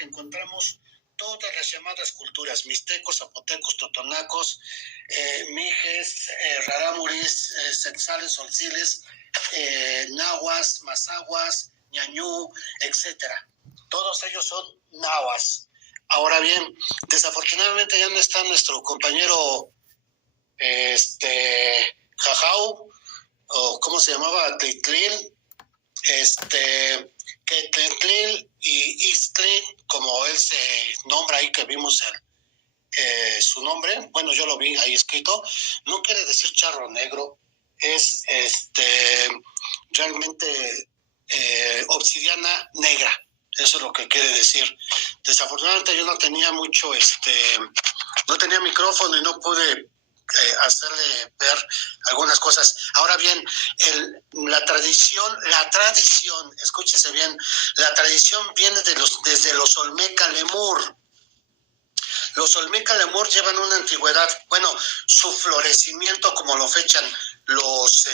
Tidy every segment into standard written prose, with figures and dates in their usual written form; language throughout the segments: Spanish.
que encontramos todas las llamadas culturas, mixtecos, zapotecos, totonacos, mijes, rarámuris, setzales, solciles, nahuas, mazahuas, ñañú, etcétera. Todos ellos son nahuas. Ahora bien, desafortunadamente ya no está nuestro compañero Jajau, o ¿cómo se llamaba? Tlitlil, que Tlitlil y Ixtlil, como él se nombra ahí, que vimos su nombre, bueno, yo lo vi ahí escrito, no quiere decir charro negro, es realmente obsidiana negra. Eso es lo que quiere decir. Desafortunadamente yo no tenía mucho, no tenía micrófono y no pude hacerle ver algunas cosas. Ahora bien, la tradición, escúchese bien, la tradición viene desde los Olmeca Lemur. Los Olmeca Lemur llevan una antigüedad, bueno, su florecimiento, como lo fechan los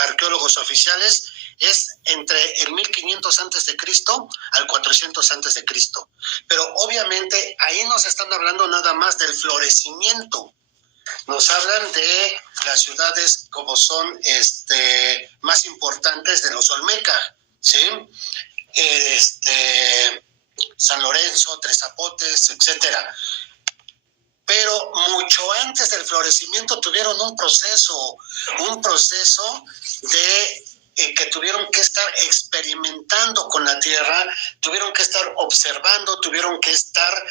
arqueólogos oficiales, es entre el 1500 antes de Cristo al 400 antes de Cristo. Pero obviamente ahí nos están hablando nada más del florecimiento. Nos hablan de las ciudades como son más importantes de los Olmeca, ¿sí? San Lorenzo, Tres Zapotes, etcétera. Pero mucho antes del florecimiento tuvieron un proceso de que tuvieron que estar experimentando con la tierra, tuvieron que estar observando, tuvieron que estar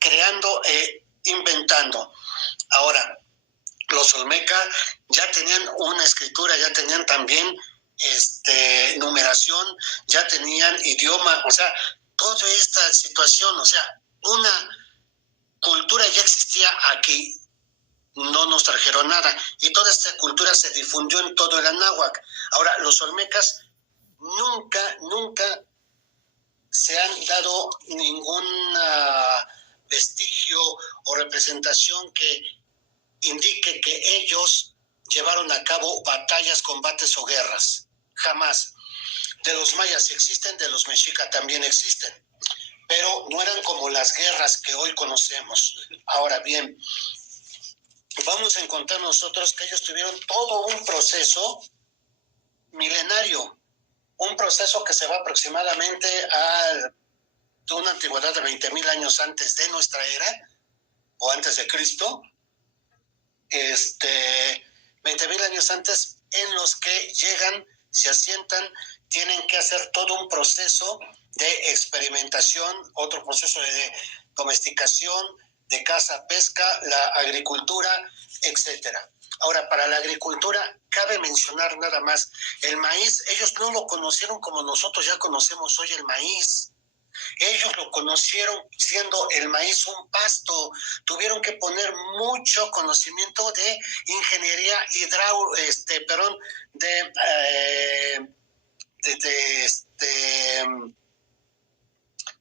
creando, inventando. Ahora, los Olmeca ya tenían una escritura, ya tenían también numeración, ya tenían idioma, o sea, toda esta situación, o sea, una cultura ya existía aquí, no nos trajeron nada, y toda esta cultura se difundió en todo el Anáhuac. Ahora, los Olmecas nunca se han dado ningún vestigio o representación que indique que ellos llevaron a cabo batallas, combates o guerras. Jamás. De los mayas existen, de los mexicas también existen, pero no eran como las guerras que hoy conocemos. Ahora bien, vamos a encontrar nosotros que ellos tuvieron todo un proceso milenario, un proceso que se va aproximadamente a una antigüedad de 20,000 años antes de nuestra era, o antes de Cristo, 20,000 años antes, en los que llegan, se asientan, tienen que hacer todo un proceso de experimentación, otro proceso de domesticación, de caza, pesca, la agricultura, etcétera. Ahora, para la agricultura, cabe mencionar nada más, el maíz, ellos no lo conocieron como nosotros ya conocemos hoy el maíz. Ellos lo conocieron siendo el maíz un pasto, tuvieron que poner mucho conocimiento de ingeniería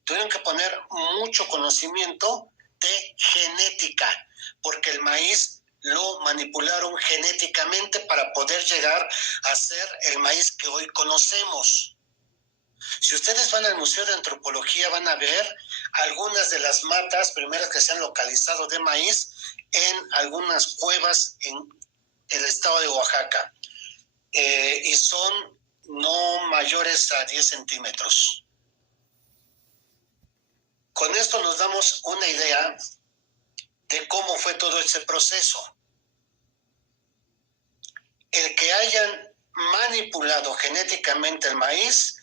tuvieron que poner mucho conocimiento de genética, porque el maíz lo manipularon genéticamente para poder llegar a ser el maíz que hoy conocemos. Si ustedes van al Museo de Antropología van a ver algunas de las matas primeras que se han localizado de maíz en algunas cuevas en el estado de Oaxaca, y son no mayores a 10 centímetros. Con esto nos damos una idea de cómo fue todo ese proceso. El que hayan manipulado genéticamente el maíz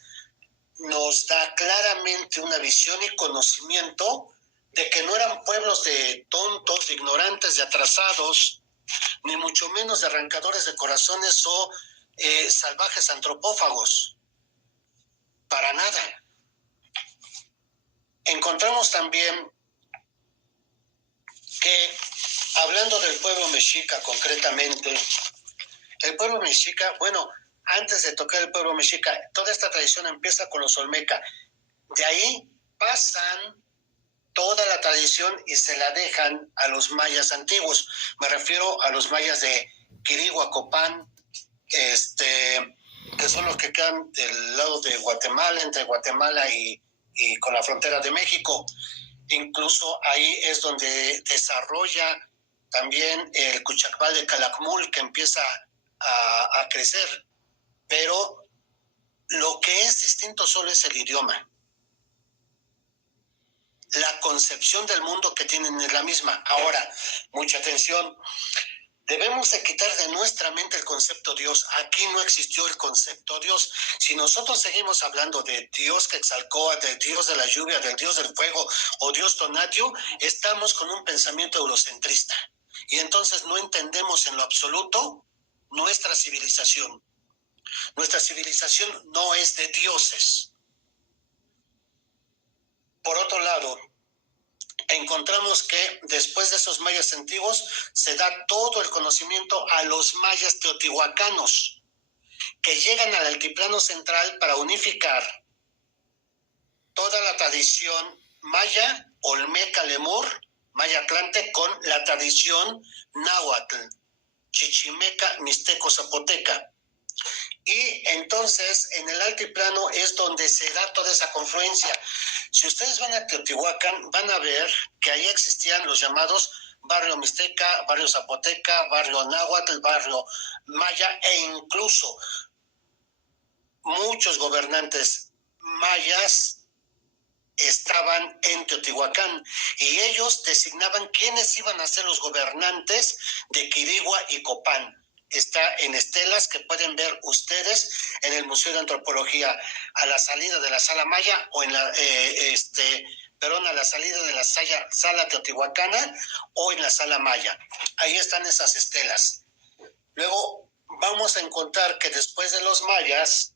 nos da claramente una visión y conocimiento de que no eran pueblos de tontos, de ignorantes, de atrasados, ni mucho menos de arrancadores de corazones o salvajes antropófagos. Para nada. Encontramos también que, hablando del pueblo mexica concretamente, el pueblo mexica, bueno, antes de tocar el pueblo mexica, toda esta tradición empieza con los Olmeca. De ahí pasan toda la tradición y se la dejan a los mayas antiguos. Me refiero a los mayas de Quirigua, Copán, que son los que quedan del lado de Guatemala, entre Guatemala y y con la frontera de México. Incluso ahí es donde desarrolla también el Cuchacbal de Calakmul, que empieza a crecer. Pero lo que es distinto solo es el idioma. La concepción del mundo que tienen es la misma. Ahora, mucha atención, debemos de quitar de nuestra mente el concepto Dios. Aquí no existió el concepto Dios. Si nosotros seguimos hablando de Dios Quetzalcóatl, del Dios de la lluvia, del Dios del fuego o Dios Tonatiuh, estamos con un pensamiento eurocentrista. Y entonces no entendemos en lo absoluto nuestra civilización. Nuestra civilización no es de dioses. Por otro lado, encontramos que después de esos mayas antiguos se da todo el conocimiento a los mayas teotihuacanos, que llegan al altiplano central para unificar toda la tradición maya, olmeca, lemur, maya atlante, con la tradición náhuatl, chichimeca, mixteco, zapoteca. Y entonces en el altiplano es donde se da toda esa confluencia. Si ustedes van a Teotihuacán, van a ver que ahí existían los llamados barrio mixteca, barrio zapoteca, barrio náhuatl, barrio maya, e incluso muchos gobernantes mayas estaban en Teotihuacán y ellos designaban quiénes iban a ser los gobernantes de Quirigua y Copán. Está en estelas que pueden ver ustedes en el Museo de Antropología a la salida de la Sala Maya o en la, a la salida de la Sala Teotihuacana o en la Sala Maya. Ahí están esas estelas. Luego vamos a encontrar que después de los mayas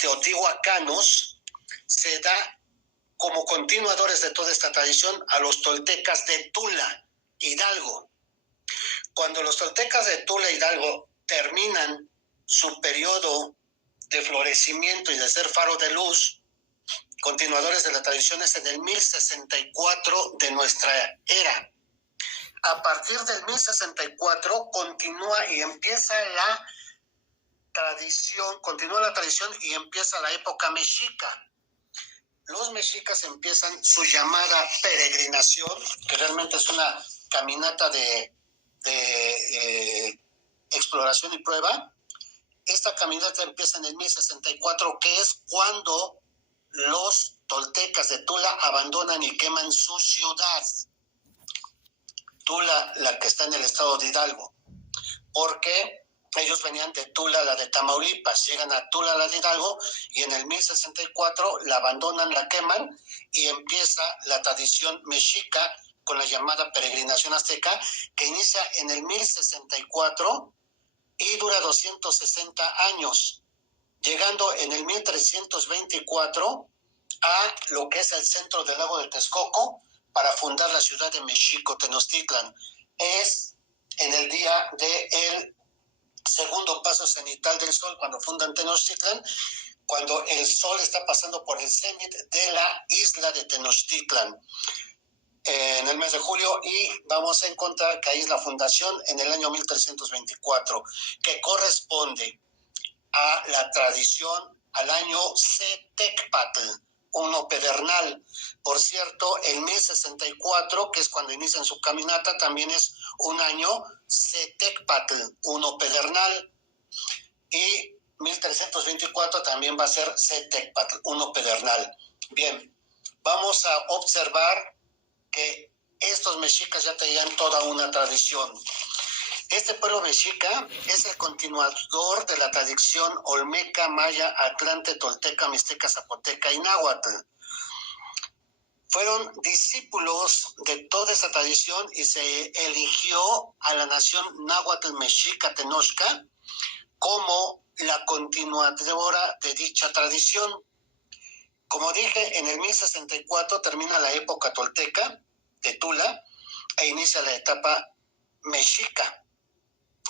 teotihuacanos se da como continuadores de toda esta tradición a los toltecas de Tula, Hidalgo. Cuando los toltecas de Tula, Hidalgo, terminan su periodo de florecimiento y de ser faro de luz, continuadores de la tradición, es en el 1064 de nuestra era. A partir del 1064 continúa y empieza la tradición, continúa la tradición y empieza la época mexica. Los mexicas empiezan su llamada peregrinación, que realmente es una caminata de exploración y prueba. Esta caminata empieza en el 1064, que es cuando los toltecas de Tula abandonan y queman su ciudad. Tula, la que está en el estado de Hidalgo, porque ellos venían de Tula, la de Tamaulipas, llegan a Tula, la de Hidalgo, y en el 1064 la abandonan, la queman, y empieza la tradición mexica con la llamada peregrinación azteca, que inicia en el 1064 y dura 260 años, llegando en el 1324 a lo que es el centro del lago de Texcoco para fundar la ciudad de Mexico, Tenochtitlan. Es en el día del segundo paso cenital del sol, cuando fundan Tenochtitlan, cuando el sol está pasando por el cenit de la isla de Tenochtitlan en el mes de julio, y vamos a encontrar que ahí es la fundación en el año 1324, que corresponde a la tradición al año Setecpatl, uno pedernal. Por cierto, el 1064, que es cuando inician su caminata, también es un año Setecpatl, uno pedernal. Y 1324 también va a ser Setecpatl, uno pedernal. Bien, vamos a observar que estos mexicas ya tenían toda una tradición. Este pueblo mexica es el continuador de la tradición olmeca, maya, atlante, tolteca, mixteca, zapoteca y náhuatl. Fueron discípulos de toda esa tradición y se eligió a la nación náhuatl mexica Tenochca como la continuadora de dicha tradición. Como dije, en el 1064 termina la época tolteca de Tula e inicia la etapa mexica,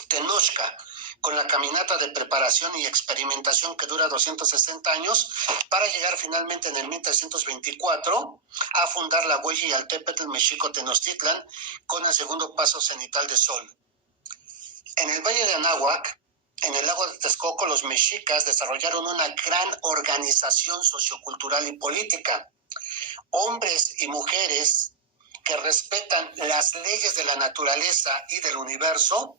Tenochca, con la caminata de preparación y experimentación que dura 260 años para llegar finalmente en el 1324 a fundar la huella y Altepetl Mexico Tenochtitlan con el segundo paso cenital de sol. En el Valle de Anáhuac en el lago de Texcoco, los mexicas desarrollaron una gran organización sociocultural y política. Hombres y mujeres que respetan las leyes de la naturaleza y del universo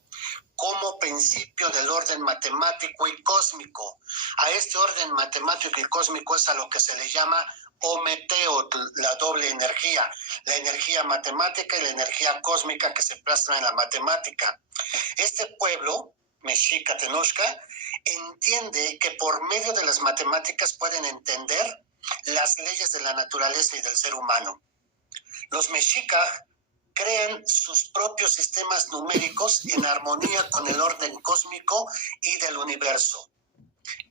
como principio del orden matemático y cósmico. A este orden matemático y cósmico es a lo que se le llama Ometeotl, la doble energía, la energía matemática y la energía cósmica que se plasma en la matemática. Este pueblo, Mexica Tenochca, entiende que por medio de las matemáticas pueden entender las leyes de la naturaleza y del ser humano. Los mexicas crean sus propios sistemas numéricos en armonía con el orden cósmico y del universo.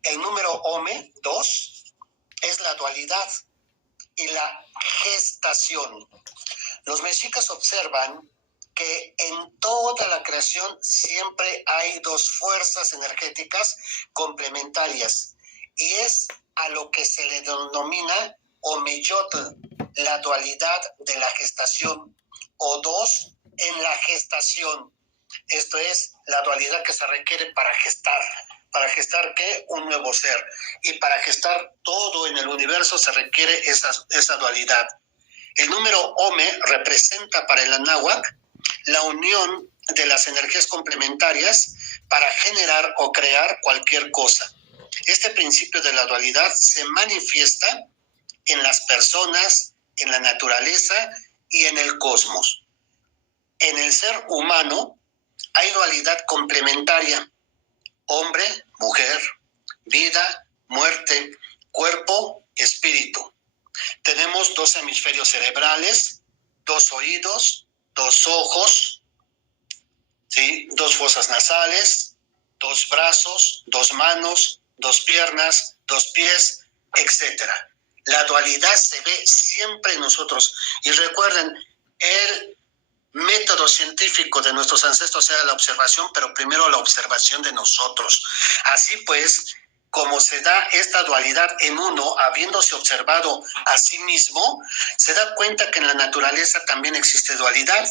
El número Ome, 2, es la dualidad y la gestación. Los mexicas observan que en toda la creación siempre hay dos fuerzas energéticas complementarias y es a lo que se le denomina Omeyotl, la dualidad de la gestación, o dos en la gestación. Esto es la dualidad que se requiere para gestar. ¿Para gestar qué? Un nuevo ser. Y para gestar todo en el universo se requiere esa dualidad. El número Ome representa para el Anáhuac la unión de las energías complementarias para generar o crear cualquier cosa. Este principio de la dualidad se manifiesta en las personas, en la naturaleza y en el cosmos. En el ser humano hay dualidad complementaria: hombre, mujer, vida, muerte, cuerpo, espíritu. Tenemos dos hemisferios cerebrales, dos oídos, dos ojos, ¿sí? Dos fosas nasales, dos brazos, dos manos, dos piernas, dos pies, etc. La dualidad se ve siempre en nosotros. Y recuerden, el método científico de nuestros ancestros era la observación, pero primero la observación de nosotros. Así pues, como se da esta dualidad en uno, habiéndose observado a sí mismo, se da cuenta que en la naturaleza también existe dualidad.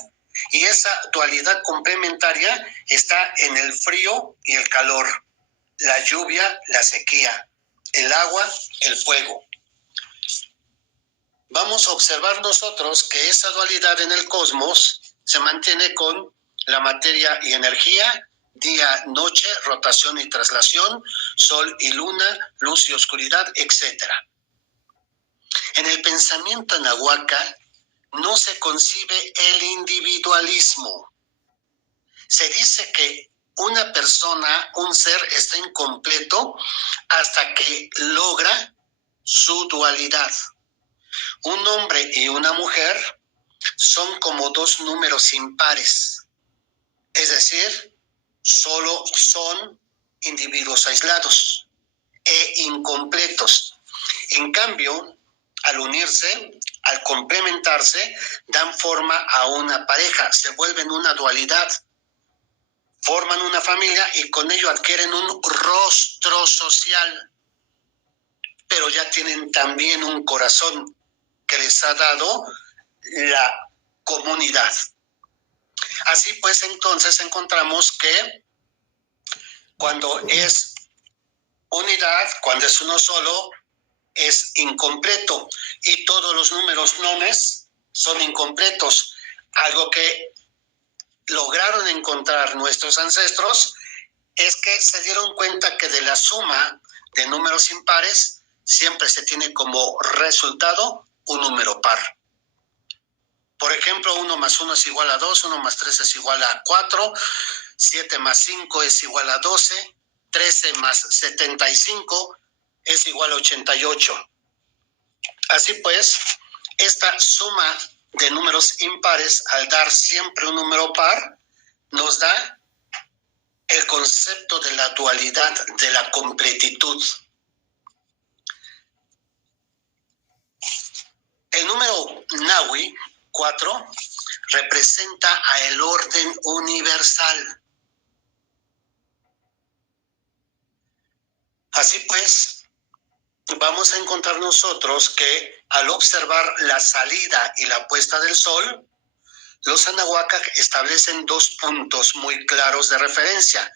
Y esa dualidad complementaria está en el frío y el calor, la lluvia, la sequía, el agua, el fuego. Vamos a observar nosotros que esa dualidad en el cosmos se mantiene con la materia y energía, día, noche, rotación y traslación, sol y luna, luz y oscuridad, etc. En el pensamiento anahuaca no se concibe el individualismo. Se dice que una persona, un ser, está incompleto hasta que logra su dualidad. Un hombre y una mujer son como dos números impares, es decir, solo son individuos aislados e incompletos. En cambio, al unirse, al complementarse, dan forma a una pareja, se vuelven una dualidad, forman una familia y con ello adquieren un rostro social, pero ya tienen también un corazón que les ha dado la comunidad. Así pues, entonces encontramos que cuando es unidad, cuando es uno solo, es incompleto y todos los números nones son incompletos. Algo que lograron encontrar nuestros ancestros es que se dieron cuenta que de la suma de números impares siempre se tiene como resultado un número par. Por ejemplo, 1 más 1 es igual a 2, 1 más 3 es igual a 4, 7 más 5 es igual a 12, 13 más 75 es igual a 88. Así pues, esta suma de números impares, al dar siempre un número par, nos da el concepto de la dualidad, de la completitud. El número Nahui, 4, representa a el orden universal. Así pues, vamos a encontrar nosotros que al observar la salida y la puesta del sol, los anahuacas establecen dos puntos muy claros de referencia.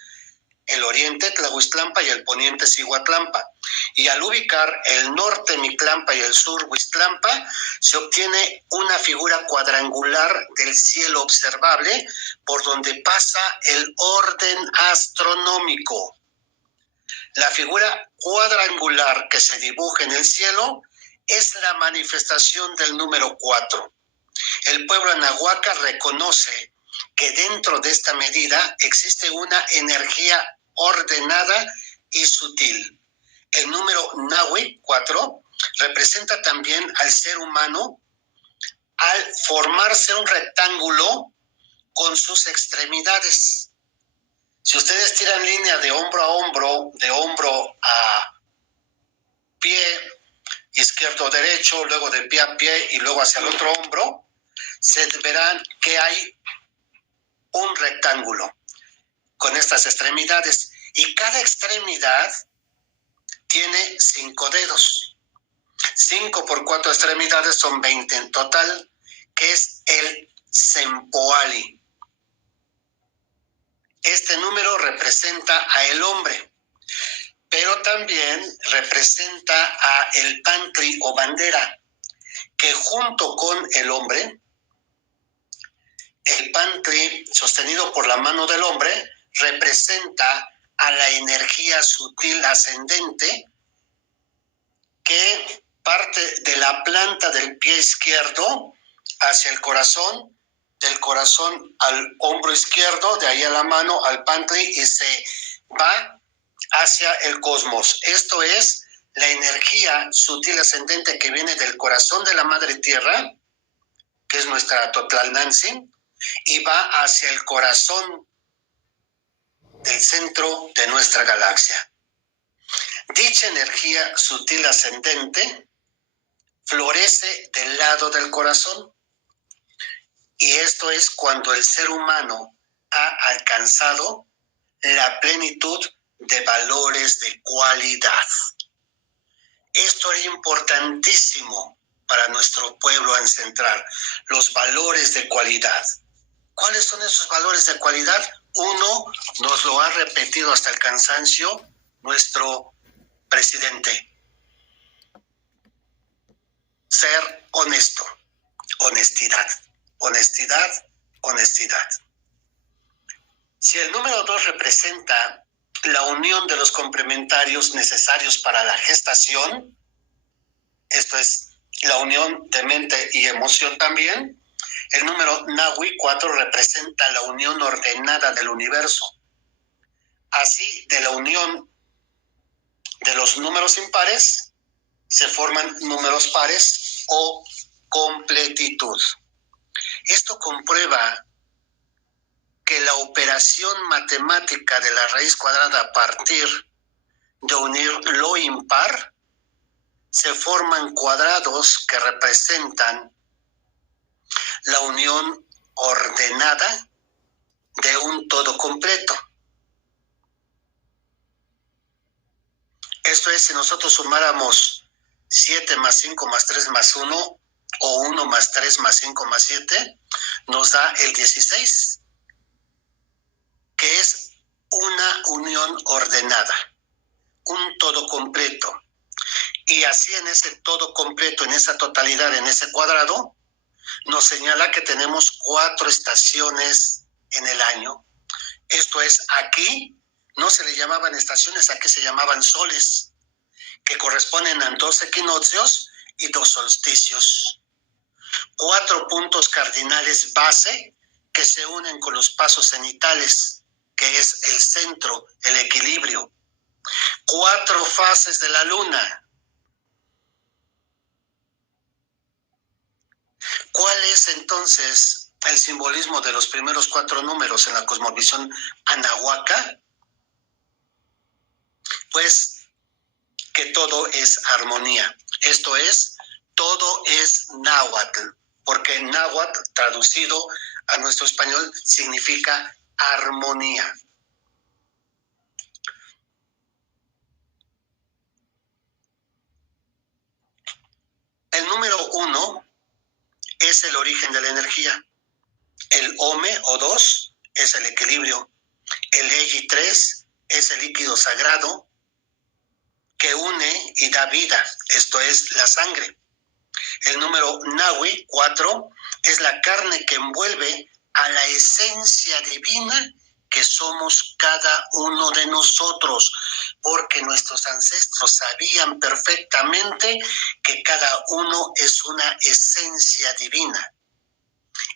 el oriente Tlahuistlampa y el poniente Cihuatlampa. Y al ubicar el norte Mictlampa y el sur Huistlampa, se obtiene una figura cuadrangular del cielo observable por donde pasa el orden astronómico. La figura cuadrangular que se dibuja en el cielo es la manifestación del número 4. El pueblo anahuaca reconoce que dentro de esta medida existe una energía ordenada y sutil. El número Nahui, 4, representa también al ser humano al formarse un rectángulo con sus extremidades. Si ustedes tiran línea de hombro a hombro, de hombro a pie, izquierdo, derecho, luego de pie a pie y luego hacia el otro hombro, se verán que hay un rectángulo con estas extremidades y cada extremidad tiene 5 dedos. 5 por 4 extremidades son 20 en total, que es el Sempoali. Este número representa a el hombre, pero también representa a el Pantli o bandera, que junto con el hombre, el Pantli sostenido por la mano del hombre, representa a la energía sutil ascendente que parte de la planta del pie izquierdo hacia el corazón, del corazón al hombro izquierdo, de ahí a la mano al Pantli y se va hacia el cosmos. Esto es la energía sutil ascendente que viene del corazón de la Madre Tierra, que es nuestra Totlalnantzin, y va hacia el corazón del centro de nuestra galaxia. Dicha energía sutil ascendente florece del lado del corazón, y esto es cuando el ser humano ha alcanzado la plenitud de valores de cualidad. Esto es importantísimo para nuestro pueblo ancestral, los valores de cualidad. ¿Cuáles son esos valores de cualidad? Uno, nos lo ha repetido hasta el cansancio nuestro presidente: ser honesto, honestidad, honestidad, honestidad. Si el número 2 representa la unión de los complementarios necesarios para la gestación, esto es la unión de mente y emoción también, el número Nahui 4 representa la unión ordenada del universo. Así, de la unión de los números impares se forman números pares o completitud. Esto comprueba que la operación matemática de la raíz cuadrada a partir de unir lo impar se forman cuadrados que representan la unión ordenada de un todo completo. Esto es, si nosotros sumáramos 7 más 5 más 3 más 1 o 1 más 3 más 5 más 7, nos da el 16, que es una unión ordenada, un todo completo. Y así en ese todo completo, en esa totalidad, en ese cuadrado, nos señala que tenemos 4 estaciones en el año. Esto es, aquí no se le llamaban estaciones, aquí se llamaban soles, que corresponden a 2 equinoccios y 2 solsticios. 4 puntos cardinales base que se unen con los pasos cenitales, que es el centro, el equilibrio. 4 fases de la luna. ¿Cuál es entonces el simbolismo de los primeros 4 números en la cosmovisión anahuaca? Pues que todo es armonía. Esto es, todo es náhuatl, porque náhuatl traducido a nuestro español significa armonía. El número 1 es el origen de la energía. El Ome o 2 es el equilibrio. El Eyi 3 es el líquido sagrado que une y da vida, esto es la sangre. El número Nahui, 4, es la carne que envuelve a la esencia divina que somos cada uno de nosotros, porque nuestros ancestros sabían perfectamente que cada uno es una esencia divina.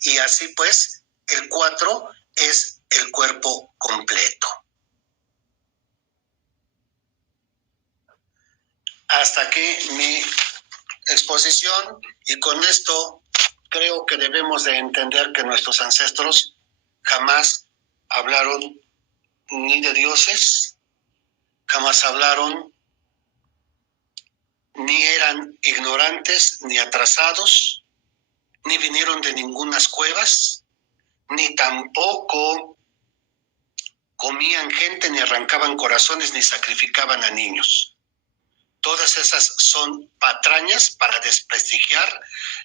Y así pues, el 4 es el cuerpo completo. Hasta aquí mi exposición, y con esto creo que debemos de entender que nuestros ancestros jamás hablaron ni de dioses, jamás hablaron, ni eran ignorantes, ni atrasados, ni vinieron de ningunas cuevas, ni tampoco comían gente, ni arrancaban corazones, ni sacrificaban a niños. Todas esas son patrañas para desprestigiar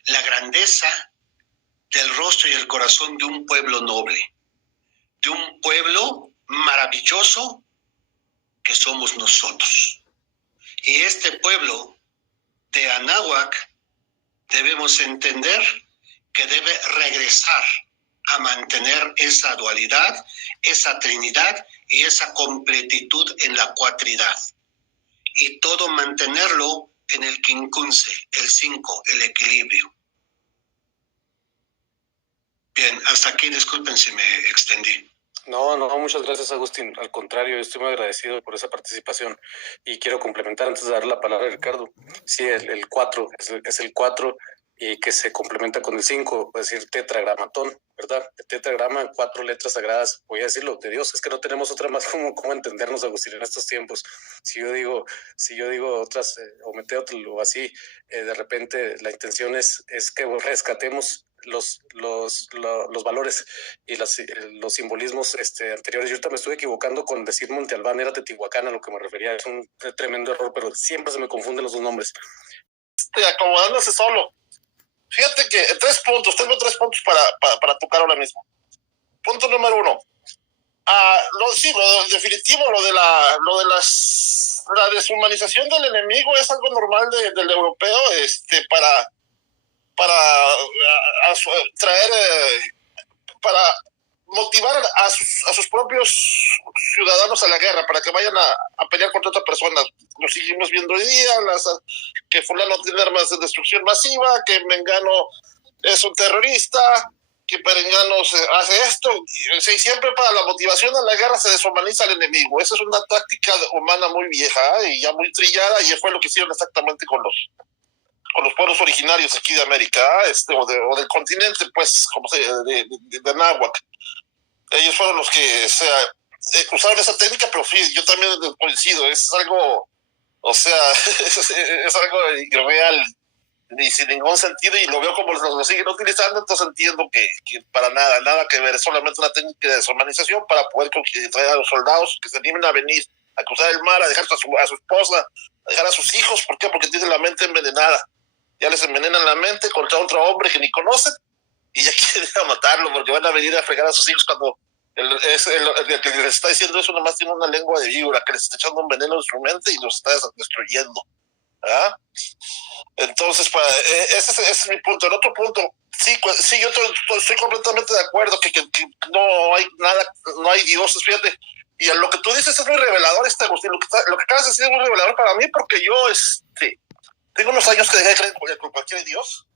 la grandeza del rostro y el corazón de un pueblo noble, de un pueblo maravilloso que somos nosotros. Y este pueblo de Anáhuac debemos entender que debe regresar a mantener esa dualidad, esa trinidad y esa completitud en la cuatridad. Y todo mantenerlo en el quincunce, el 5, el equilibrio. Bien, hasta aquí, disculpen si me extendí. No, muchas gracias, Agustín. Al contrario, estoy muy agradecido por esa participación. Y quiero complementar antes de dar la palabra a Ricardo. Sí, el 4, es el 4 y que se complementa con el 5, es decir, tetragramatón, ¿verdad? El tetragrama, 4 letras sagradas, voy a decirlo, de Dios. Es que no tenemos otra más como entendernos, Agustín, en estos tiempos. Si yo digo otras, o Meteotl o así, de repente la intención es que rescatemos los valores y los simbolismos anteriores. Yo ahorita me estuve equivocando con decir Monte Albán, era Teotihuacán a lo que me refería. Es un tremendo error, pero siempre se me confunden los dos nombres. Acomodándose solo. Fíjate que tengo 3 puntos para tocar ahora mismo. Punto número 1. Lo definitivo, lo de la deshumanización del enemigo es algo normal del europeo, para traer, para motivar a sus propios ciudadanos a la guerra, para que vayan a pelear contra otra persona. Lo seguimos viendo hoy día, que fulano tiene armas de destrucción masiva, que Mengano es un terrorista, que Perengano hace esto, y siempre para la motivación a la guerra se deshumaniza al enemigo. Esa es una táctica humana muy vieja y ya muy trillada, y fue lo que hicieron exactamente con los pueblos originarios aquí de América, o del continente, pues, como de Anáhuac. Ellos fueron los que usaron esa técnica, pero sí, yo también coincido, es algo, o sea, es algo irreal, ni sin ningún sentido, y lo veo como lo siguen utilizando, entonces entiendo que para nada que ver, es solamente una técnica de deshumanización para poder traer a los soldados que se animen a venir, a cruzar el mar, a dejar a su esposa, a dejar a sus hijos. ¿Por qué? Porque tienen la mente envenenada. Ya les envenenan la mente contra otro hombre que ni conocen y ya quieren matarlo porque van a venir a fregar a sus hijos cuando el que les está diciendo eso nomás tiene una lengua de víbora que les está echando un veneno en su mente y los está destruyendo. ¿Ah? Entonces, ese es mi punto. El otro punto, sí, yo estoy completamente de acuerdo que no hay nada, no hay dioses, fíjate. Y lo que tú dices es muy revelador, Agustín. Lo que acabas de decir es muy revelador para mí, porque yo tengo unos años que dejé de creer con cualquier dios,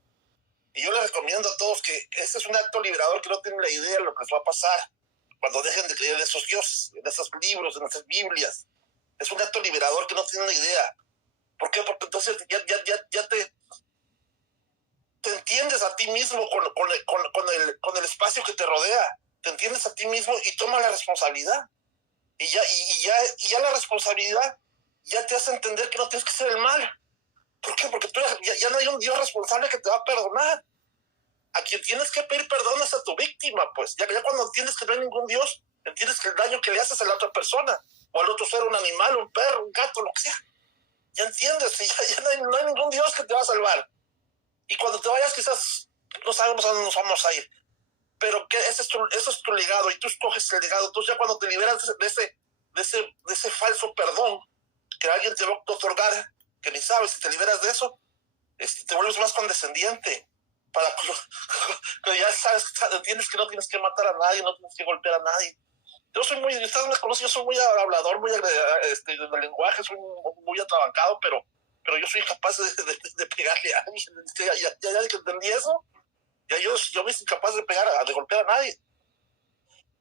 y yo les recomiendo a todos que este es un acto liberador, que no tienen la idea de lo que les va a pasar cuando dejen de creer en esos dioses, en esos libros, en esas Biblias. Es un acto liberador que no tienen la idea. ¿Por qué? Porque entonces ya te entiendes a ti mismo con el espacio que te rodea. Te entiendes a ti mismo y tomas la responsabilidad. Y ya la responsabilidad ya te hace entender que no tienes que hacer el mal. ¿Por qué? Porque ya no hay un Dios responsable que te va a perdonar. A quien tienes que pedir perdón es a tu víctima, pues. Ya cuando entiendes que no hay ningún Dios, entiendes que el daño que le haces a la otra persona, o al otro ser, un animal, un perro, un gato, lo que sea, ya entiendes, ya no hay ningún Dios que te va a salvar. Y cuando te vayas, quizás no sabemos a dónde nos vamos a ir, pero que eso es tu legado, y tú escoges el legado. Entonces ya cuando te liberas de ese de ese falso perdón que alguien te va a otorgar, que ni sabes, si te liberas de eso, te vuelves más condescendiente. Pero ya sabes, entiendes que no tienes que matar a nadie, no tienes que golpear a nadie. Yo soy muy, ustedes me conocen, yo soy muy hablador, muy de lenguaje, soy muy atrabancado, pero yo soy capaz de pegarle a alguien. Ya que entendí eso, ya yo me soy capaz de de golpear a nadie.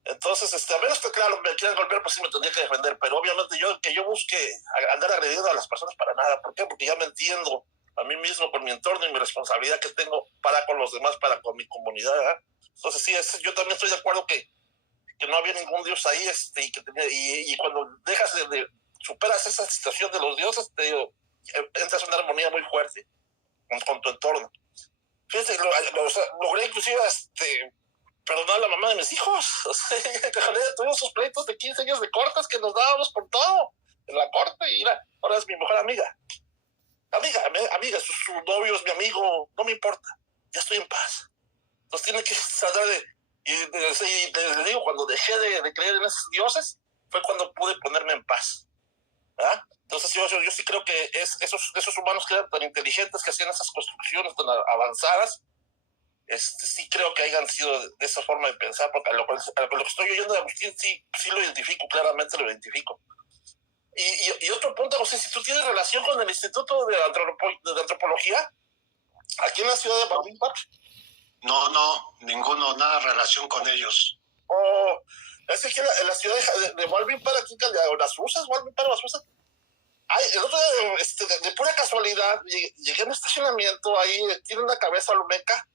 Entonces, a menos que, claro, me quieran golpear, pues sí me tendría que defender, pero obviamente yo busque andar agrediendo a las personas para nada. ¿Por qué? Porque ya me entiendo a mí mismo, con mi entorno y mi responsabilidad que tengo para con los demás, para con mi comunidad, ¿verdad? Entonces, sí, yo también estoy de acuerdo que no había ningún dios ahí, y cuando dejas superas esa situación de los dioses, te digo, entras en una armonía muy fuerte con tu entorno. Fíjate, logré inclusive perdonar a la mamá de mis hijos. O sea, tuvimos sus pleitos de 15 años de cortes que nos dábamos por todo en la corte, y ahora es mi mejor amiga. Amiga, su novio es mi amigo, no me importa, ya estoy en paz. Entonces tiene que tratar y les digo, cuando dejé de creer en esos dioses, fue cuando pude ponerme en paz. ¿Ah? Entonces yo sí creo que esos humanos que eran tan inteligentes, que hacían esas construcciones tan avanzadas, sí creo que hayan sido de esa forma de pensar, porque a lo que estoy oyendo de Agustín sí lo identifico, claramente lo identifico. Y otro punto, José, si tú tienes relación con el Instituto de Antropología, aquí en la ciudad de Balvin-Park. No, ninguno, nada relación con ellos. Es que en la ciudad de Balvin-Park, aquí en las Rusas, Balvin-Park, las Rusas, el otro día, de pura casualidad, llegué a un estacionamiento, ahí tiene una cabeza olmeca,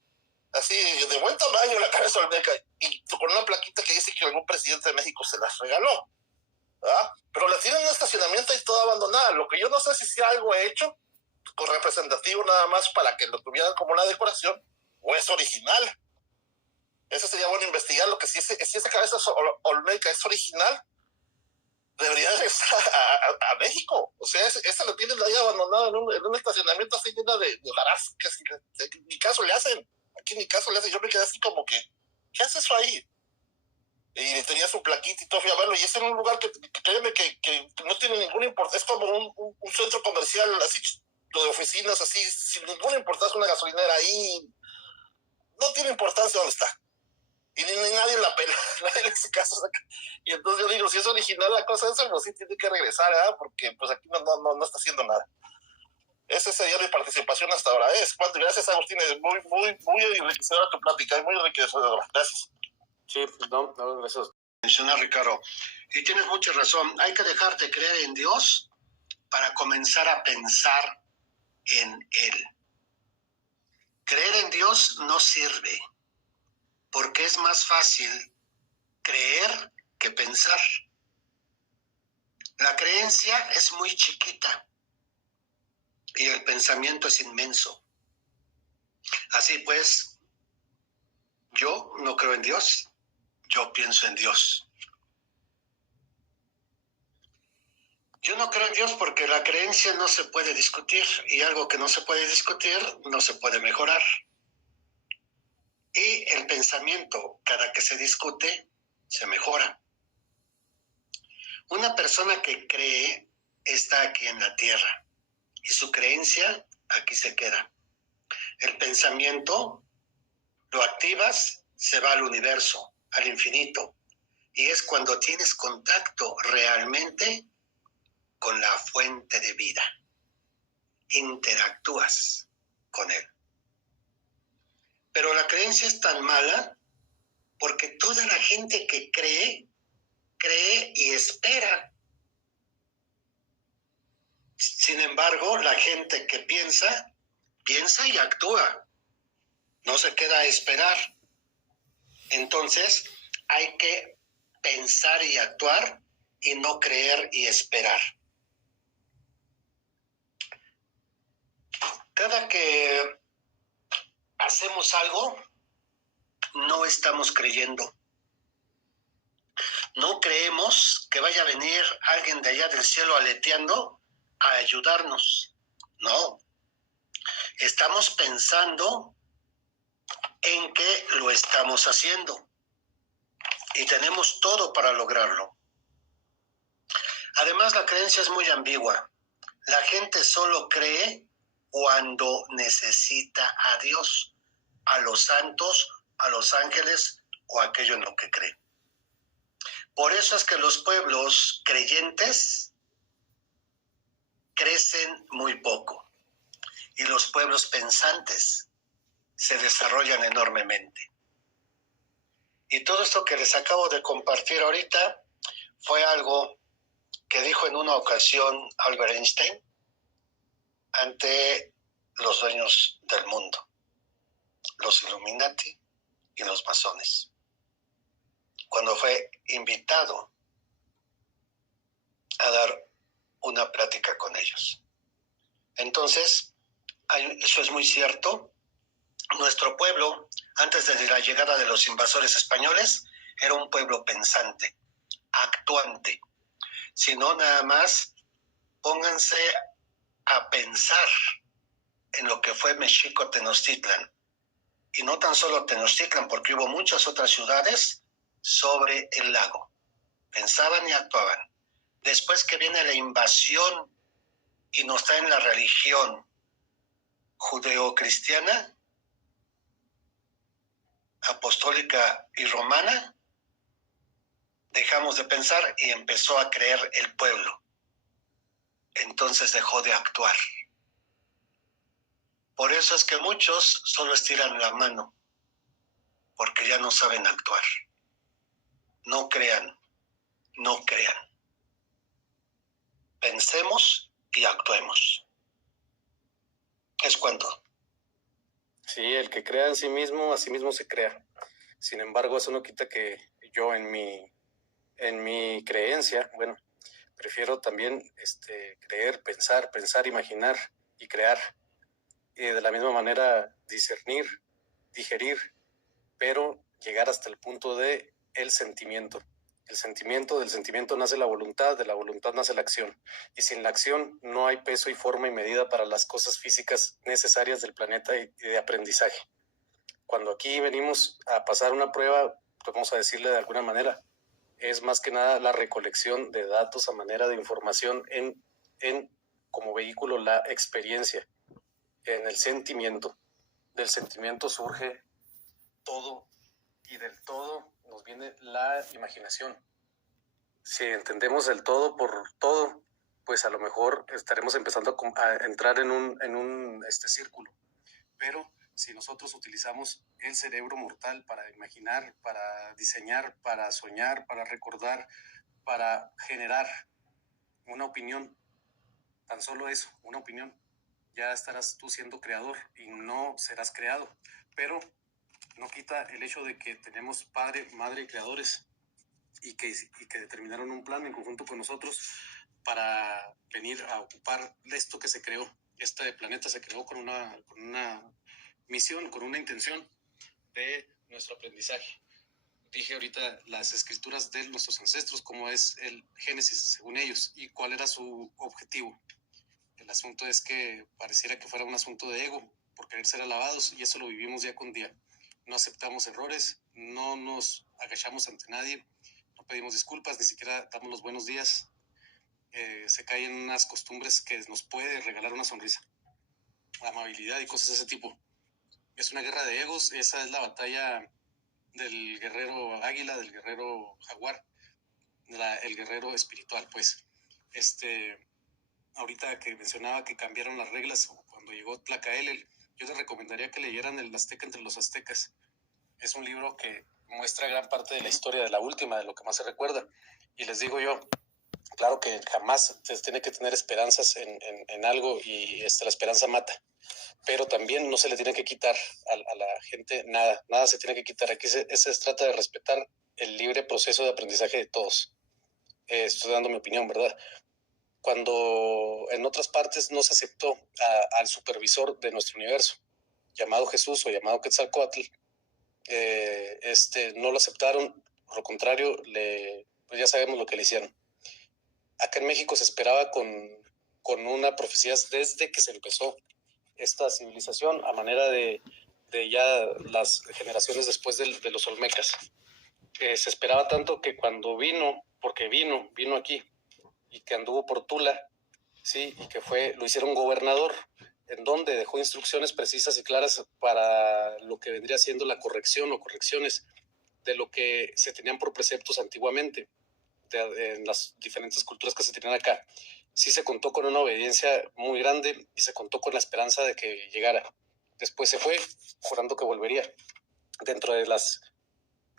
así, de buen tamaño la cabeza olmeca, y con una plaquita que dice que algún presidente de México se las regaló, ¿verdad? Pero la tienen en un estacionamiento y toda abandonada. Lo que yo no sé si sea algo hecho con representativo nada más para que lo tuvieran como una decoración, o es original. Eso sería bueno investigarlo, que si esa cabeza olmeca es original, debería regresar a México. O sea, esa la tienen ahí abandonada en un estacionamiento así llena de hojarascas, que ni caso le hacen. Aquí ni caso le hacen. Yo me quedé así como que, ¿qué hace eso ahí? Y tenía su plaquita y todo, fui a verlo, y es en un lugar que créeme que no tiene ninguna importancia. Es como un centro comercial así, de oficinas así, sin ninguna importancia, una gasolinera ahí. No tiene importancia dónde está. Y ni nadie la pela, nadie le hace caso. Y entonces yo digo, si es original la cosa esa, pues sí tiene que regresar, ¿verdad? Porque pues aquí no está haciendo nada. Esa sería mi participación hasta ahora. Gracias, Agustín, es muy enriquecedora tu plática, muy enriquecedora. Gracias. Sí, no, gracias. Menciona Ricardo, y tienes mucha razón, hay que dejar de creer en Dios para comenzar a pensar en Él. Creer en Dios no sirve, porque es más fácil creer que pensar. La creencia es muy chiquita y el pensamiento es inmenso. Así pues, yo no creo en Dios, yo pienso en Dios. Yo no creo en Dios porque la creencia no se puede discutir, y algo que no se puede discutir no se puede mejorar. Y el pensamiento, cada que se discute, se mejora. Una persona que cree está aquí en la tierra y su creencia aquí se queda. El pensamiento lo activas, se va al universo, al infinito, y es cuando tienes contacto realmente con la fuente de vida. Interactúas con él. Pero la creencia es tan mala porque toda la gente que cree y espera. Sin embargo, la gente que piensa y actúa. No se queda a esperar. Entonces, hay que pensar y actuar y no creer y esperar. Cada que hacemos algo, no estamos creyendo. No creemos que vaya a venir alguien de allá del cielo aleteando a ayudarnos. No. Estamos pensando en que lo estamos haciendo y tenemos todo para lograrlo. Además, la creencia es muy ambigua. La gente solo cree cuando necesita a Dios, a los santos, a los ángeles o aquello en lo que cree. Por eso es que los pueblos creyentes crecen muy poco y los pueblos pensantes se desarrollan enormemente. Y todo esto que les acabo de compartir ahorita fue algo que dijo en una ocasión Albert Einstein ante los dueños del mundo, los Illuminati y los masones, cuando fue invitado a dar una plática con ellos. Entonces, eso es muy cierto. Nuestro pueblo, antes de la llegada de los invasores españoles, era un pueblo pensante, actuante. Si no, nada más pónganse a pensar en lo que fue Mexico Tenochtitlan. Y no tan solo Tenochtitlan, porque hubo muchas otras ciudades sobre el lago. Pensaban y actuaban. Después que viene la invasión y nos traen la religión judeo-cristiana, apostólica y romana, dejamos de pensar y empezó a creer el pueblo. Entonces dejó de actuar. Por eso es que muchos solo estiran la mano, porque ya no saben actuar. No crean, no crean. Pensemos y actuemos. Es cuanto. Sí, el que crea en sí mismo, a sí mismo se crea. Sin embargo, eso no quita que yo en mi creencia, bueno, prefiero también creer, pensar, imaginar y crear. Y de la misma manera discernir, digerir, pero llegar hasta el punto de el sentimiento. El sentimiento, del sentimiento nace la voluntad, de la voluntad nace la acción. Y sin la acción no hay peso y forma y medida para las cosas físicas necesarias del planeta y de aprendizaje. Cuando aquí venimos a pasar una prueba, vamos a decirle de alguna manera, es más que nada la recolección de datos a manera de información en como vehículo la experiencia, en el sentimiento. Del sentimiento surge todo y del todo nos viene la imaginación. Si entendemos el todo por todo, pues a lo mejor estaremos empezando a entrar en un círculo. Pero si nosotros utilizamos el cerebro mortal para imaginar, para diseñar, para soñar, para recordar, para generar una opinión, tan solo eso, una opinión, ya estarás tú siendo creador y no serás creado. Pero no quita el hecho de que tenemos padre, madre y creadores y que determinaron un plan en conjunto con nosotros para venir a ocupar esto que se creó. Este planeta se creó con una misión, con una intención de nuestro aprendizaje. Dije ahorita las escrituras de nuestros ancestros, cómo es el Génesis según ellos y cuál era su objetivo. El asunto es que pareciera que fuera un asunto de ego, por querer ser alabados, y eso lo vivimos día con día. No aceptamos errores, no nos agachamos ante nadie, no pedimos disculpas, ni siquiera damos los buenos días. Se caen unas costumbres que nos puede regalar una sonrisa, amabilidad y cosas de ese tipo. Es una guerra de egos, esa es la batalla del guerrero águila, del guerrero jaguar, el guerrero espiritual, pues. Ahorita que mencionaba que cambiaron las reglas cuando llegó Tlacaelel, yo les recomendaría que leyeran El Azteca entre los Aztecas. Es un libro que muestra gran parte de la historia de la última, de lo que más se recuerda. Y les digo yo, claro que jamás se tiene que tener esperanzas en algo y la esperanza mata. Pero también no se le tiene que quitar a la gente nada se tiene que quitar. Aquí se trata de respetar el libre proceso de aprendizaje de todos. Estoy dando mi opinión, ¿verdad? Cuando en otras partes no se aceptó al supervisor de nuestro universo, llamado Jesús o llamado Quetzalcóatl, no lo aceptaron, por lo contrario, pues ya sabemos lo que le hicieron. Acá en México se esperaba con una profecía desde que se empezó esta civilización a manera de ya las generaciones después de los olmecas. Se esperaba tanto que cuando vino aquí, y que anduvo por Tula, sí, y que lo hicieron gobernador, en donde dejó instrucciones precisas y claras para lo que vendría siendo la corrección o correcciones de lo que se tenían por preceptos antiguamente en las diferentes culturas que se tenían acá. Sí se contó con una obediencia muy grande y se contó con la esperanza de que llegara. Después se fue, jurando que volvería. Dentro de las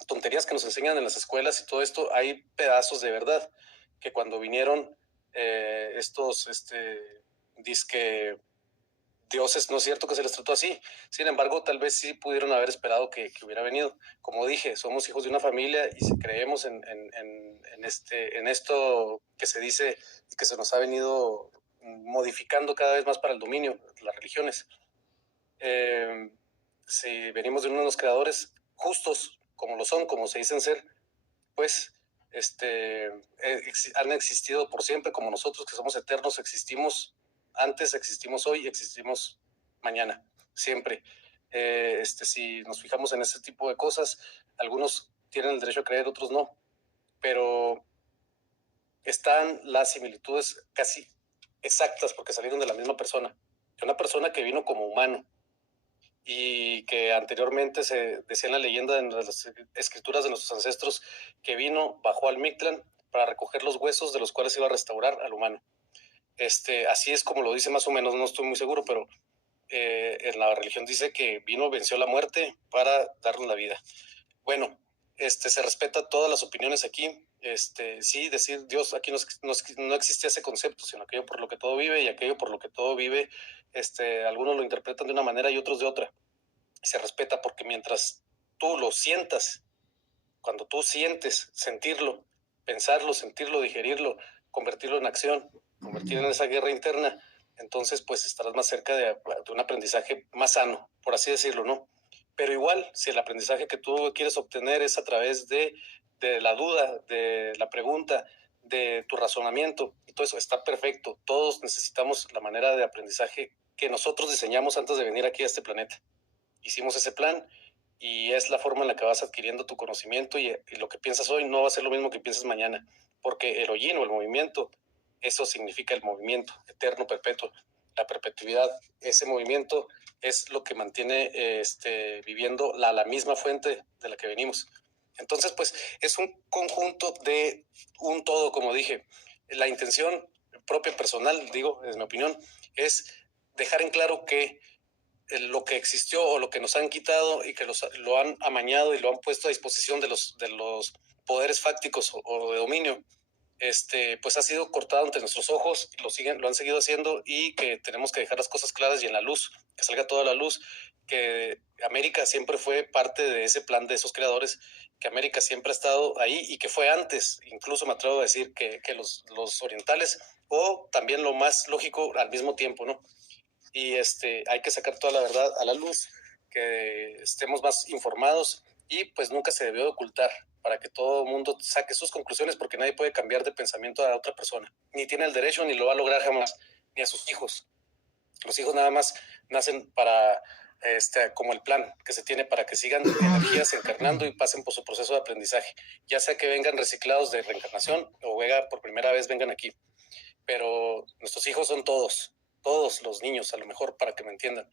tonterías que nos enseñan en las escuelas y todo esto, hay pedazos de verdad, que cuando vinieron estos disque dioses, no es cierto que se les trató así. Sin embargo, tal vez sí pudieron haber esperado que hubiera venido. Como dije, somos hijos de una familia y si creemos en esto que se dice que se nos ha venido modificando cada vez más para el dominio, las religiones. Si venimos de uno de los creadores justos, como lo son, como se dicen ser, pues han existido por siempre, como nosotros que somos eternos, existimos antes, existimos hoy, existimos mañana, siempre. Si nos fijamos en ese tipo de cosas, algunos tienen el derecho a creer, otros no, pero están las similitudes casi exactas porque salieron de la misma persona. Una persona que vino como humano y que anteriormente se decía en la leyenda, en las escrituras de nuestros ancestros, que vino, bajó al Mictlán para recoger los huesos de los cuales iba a restaurar al humano. Así es como lo dice más o menos, no estoy muy seguro, pero en la religión dice que vino, venció la muerte para darnos la vida. Bueno, se respeta todas las opiniones aquí. Sí, decir Dios, aquí no existe ese concepto, sino aquello por lo que todo vive, y aquello por lo que todo vive, algunos lo interpretan de una manera y otros de otra. Se respeta porque mientras tú lo sientas, cuando tú sientes, sentirlo, pensarlo, sentirlo, digerirlo, convertirlo en acción, convertirlo en esa guerra interna, entonces pues estarás más cerca de un aprendizaje más sano, por así decirlo, ¿no? Pero igual, si el aprendizaje que tú quieres obtener es a través de la duda, de la pregunta, de tu razonamiento, y todo eso está perfecto. Todos necesitamos la manera de aprendizaje que nosotros diseñamos antes de venir aquí a este planeta. Hicimos ese plan y es la forma en la que vas adquiriendo tu conocimiento y lo que piensas hoy no va a ser lo mismo que piensas mañana, porque el hollín o el movimiento, eso significa el movimiento eterno, perpetuo, la perpetuidad. Ese movimiento es lo que mantiene viviendo la misma fuente de la que venimos. Entonces, pues, es un conjunto de un todo, como dije. La intención propia, personal, digo, en mi opinión, es dejar en claro que lo que existió o lo que nos han quitado y que lo han amañado y lo han puesto a disposición de los poderes fácticos o de dominio, pues ha sido cortado ante nuestros ojos, lo han seguido haciendo, y que tenemos que dejar las cosas claras y en la luz, que salga toda la luz, que América siempre fue parte de ese plan de esos creadores, que América siempre ha estado ahí y que fue antes, incluso me atrevo a decir que los orientales, o también lo más lógico al mismo tiempo, ¿no? Y hay que sacar toda la verdad a la luz, que estemos más informados y pues nunca se debió de ocultar, para que todo el mundo saque sus conclusiones, porque nadie puede cambiar de pensamiento a otra persona, ni tiene el derecho ni lo va a lograr jamás, ni a sus hijos. Los hijos nada más nacen para como el plan que se tiene para que sigan energías encarnando y pasen por su proceso de aprendizaje, ya sea que vengan reciclados de reencarnación o por primera vez vengan aquí. Pero nuestros hijos son todos los niños, a lo mejor, para que me entiendan.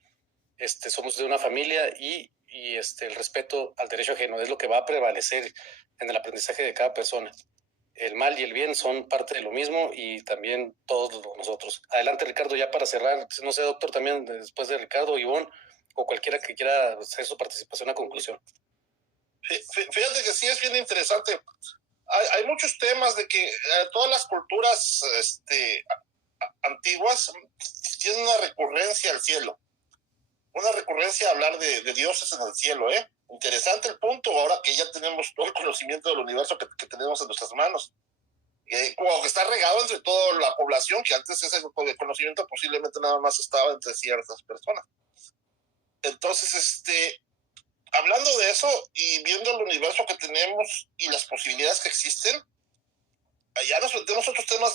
Somos de una familia y el respeto al derecho ajeno es lo que va a prevalecer en el aprendizaje de cada persona. El mal y el bien son parte de lo mismo, y también todos nosotros. Adelante, Ricardo, ya para cerrar. No sé, doctor, también después de Ricardo, Ivonne, o cualquiera que quiera hacer su participación a conclusión. Fíjate que sí es bien interesante. Hay muchos temas de que todas las culturas antiguas tienen una recurrencia al cielo, una recurrencia a hablar de dioses en el cielo. Interesante el punto, ahora que ya tenemos todo el conocimiento del universo que tenemos en nuestras manos, como que está regado entre toda la población, que antes ese conocimiento posiblemente nada más estaba entre ciertas personas. Entonces, hablando de eso y viendo el universo que tenemos y las posibilidades que existen, allá nos metemos otros temas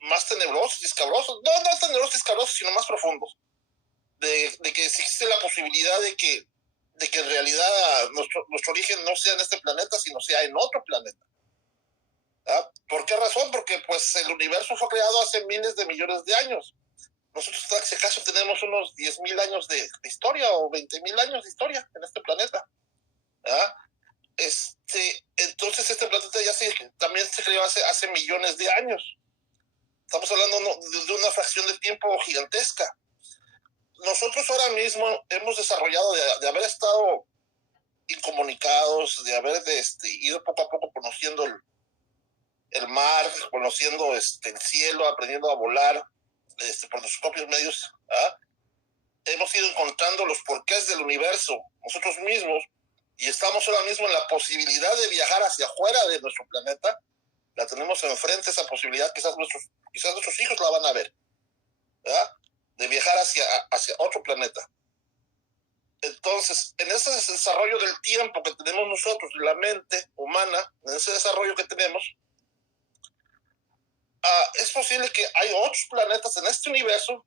más tenebrosos y escabrosos, no tenebrosos y escabrosos, sino más profundos, de que existe la posibilidad de que en realidad nuestro origen no sea en este planeta, sino sea en otro planeta. ¿Ah? ¿Por qué razón? Porque pues el universo fue creado hace miles de millones de años. Nosotros, si acaso, tenemos unos 10,000 años de historia o 20,000 años de historia en este planeta. ¿Ah? Entonces este planeta también se creó hace millones de años. Estamos hablando de una fracción de tiempo gigantesca. Nosotros ahora mismo hemos desarrollado, de haber estado incomunicados, de haber ido poco a poco conociendo el mar, conociendo el cielo, aprendiendo a volar por nuestros propios medios. Hemos ido encontrando los porqués del universo nosotros mismos, y estamos ahora mismo en la posibilidad de viajar hacia afuera de nuestro planeta. La tenemos enfrente, esa posibilidad. Quizás nuestros hijos la van a ver, ¿verdad? De viajar hacia otro planeta. Entonces, en ese desarrollo del tiempo que tenemos nosotros, la mente humana, en ese desarrollo que tenemos, es posible que hay otros planetas en este universo,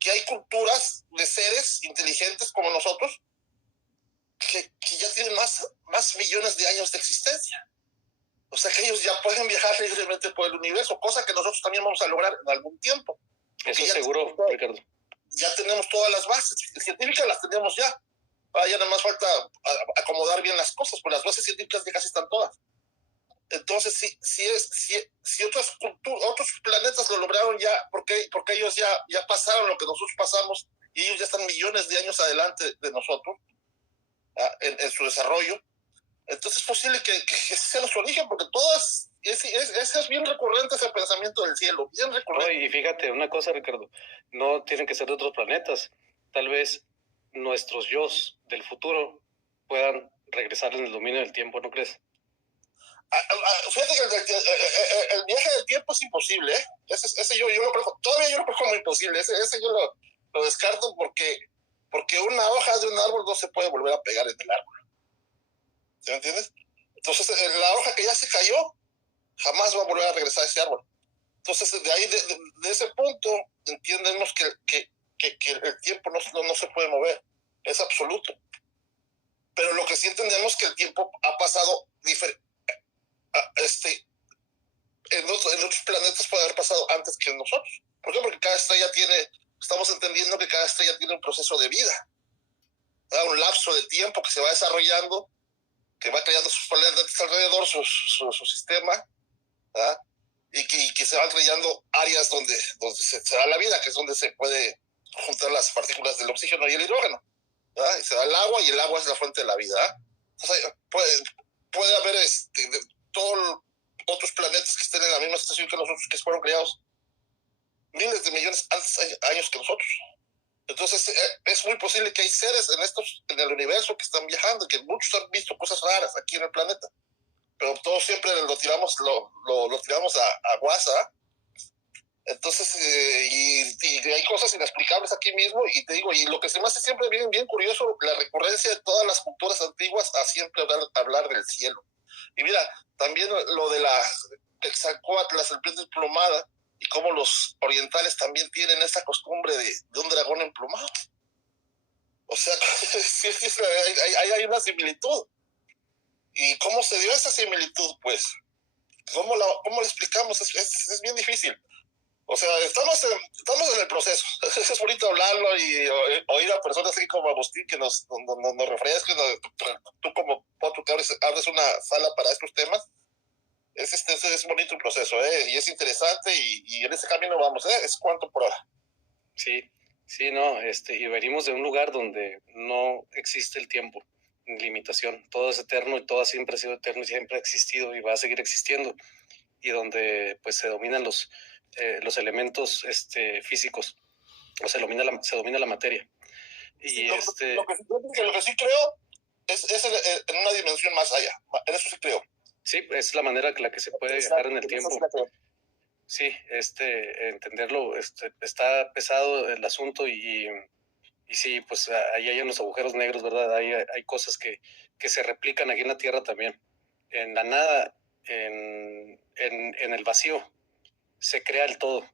que hay culturas de seres inteligentes como nosotros, que ya tienen más millones de años de existencia. O sea, que ellos ya pueden viajar libremente por el universo, cosa que nosotros también vamos a lograr en algún tiempo. Eso seguro, Ricardo. Ya tenemos todas las bases científicas, las tenemos ya. Ya nada más falta acomodar bien las cosas, pues las bases científicas ya casi están todas. Entonces, si otros planetas lo lograron ya, porque ellos ya pasaron lo que nosotros pasamos, y ellos ya están millones de años adelante de nosotros en su desarrollo. Entonces es posible que sea nuestro origen, porque ese es bien recurrente, ese pensamiento del cielo, bien recurrente. No, y fíjate, una cosa, Ricardo, no tienen que ser de otros planetas. Tal vez nuestros yos del futuro puedan regresar en el dominio del tiempo, ¿no crees? Fíjate que el viaje del tiempo es imposible, ¿eh? Ese yo todavía yo lo prefiero como imposible. Ese yo lo descarto, porque una hoja de un árbol no se puede volver a pegar en el árbol. ¿Sí me entiendes? Entonces, la hoja que ya se cayó jamás va a volver a regresar a ese árbol. Entonces, de ahí, de ese punto, entendemos que el tiempo no se puede mover, es absoluto. Pero lo que sí entendemos es que el tiempo ha pasado en otros planetas puede haber pasado antes que en nosotros. ¿Por qué? Porque cada estrella estamos entendiendo que cada estrella tiene un proceso de vida, ¿verdad? Un lapso de tiempo que se va desarrollando, que va creando sus planetas alrededor, su sistema, ¿verdad? Y que se van creando áreas donde se da la vida, que es donde se puede juntar las partículas del oxígeno y el hidrógeno, ¿verdad? Y se da el agua, y el agua es la fuente de la vida, ¿verdad? Entonces, puede haber todos otros planetas que estén en la misma situación que nosotros, que fueron creados miles de millones de años que nosotros. Entonces, es muy posible que hay seres en el universo que están viajando, que muchos han visto cosas raras aquí en el planeta, pero todos siempre lo tiramos a guasa. Entonces, y hay cosas inexplicables aquí mismo, y te digo, y lo que se me hace siempre bien curioso, la recurrencia de todas las culturas antiguas a siempre hablar del cielo. Y mira, también lo de la Quetzalcóatl, la serpiente emplumada, y cómo los orientales también tienen esa costumbre de un dragón emplumado. O sea, sí, hay una similitud. ¿Y cómo se dio esa similitud? Pues, ¿cómo lo explicamos? Es bien difícil. O sea, estamos en el proceso. Es bonito hablarlo y oír a personas así como Agustín que nos refresquen. Tú como Potro que abres una sala para estos temas. Es bonito el proceso, y es interesante, y en ese camino vamos, es cuanto por ahora. Sí, no, y venimos de un lugar donde no existe el tiempo, ni limitación, todo es eterno, y todo siempre ha sido eterno, y siempre ha existido y va a seguir existiendo, y donde pues se dominan los elementos físicos, o se domina la materia. Y sí, lo que sí creo es en una dimensión más allá, en eso sí creo. Sí, es la manera en la que se puede viajar en el tiempo. Sí, entenderlo, está pesado el asunto, y sí, pues ahí hay unos agujeros negros, ¿verdad? Hay cosas que se replican aquí en la Tierra también. En la nada, en el vacío, se crea el todo.